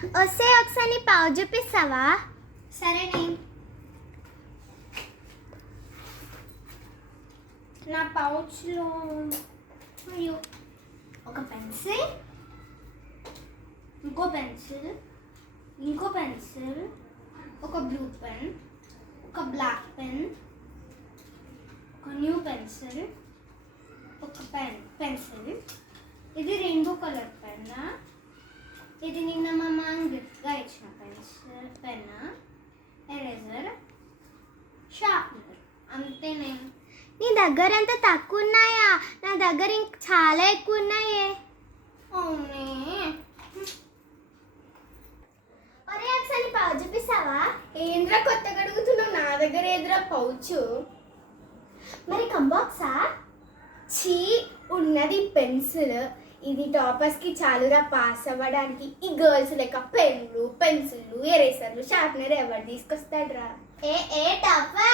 వస్తే ఒకసారి పౌచ్ చూపిస్తావా? సరేనే. నా పౌచ్లో అయ్యో ఒక పెన్సిల్, ఇంకో పెన్సిల్, ఒక బ్లూ పెన్, ఒక బ్లాక్ పెన్, ఒక న్యూ పెన్సిల్, ఒక పెన్సిల్. ఇది రెయిన్బో కలర్ పెన్. ఇది నిన్న మా మామ గిఫ్ట్గా ఇచ్చిన పెన్, ఎరేజర్, షార్ప్నర్. అంతేనే. నీ దగ్గర అంత తక్కువ ఉన్నాయా? నా దగ్గర ఇంక చాలా ఎక్కువ ఉన్నాయే. అవునే. ఒరే ఒకసారి పౌచ్ చూపిస్తావా? ఏంద్రా కొత్తగా అడుగుతున్నావు? నా దగ్గర ఎదురా పౌచ్. మరి కంబాక్సా? చీ, ఉన్నది పెన్సిల్. ఇది టాపర్స్కి చాలురా పాస్ అవ్వడానికి. ఈ గర్ల్స్ లెక్క పెన్లు, పెన్సిళ్ళు, ఎరేసర్లు, షార్ప్నర్ ఎవరు తీసుకొస్తాడ్రా? ఏ టాపర్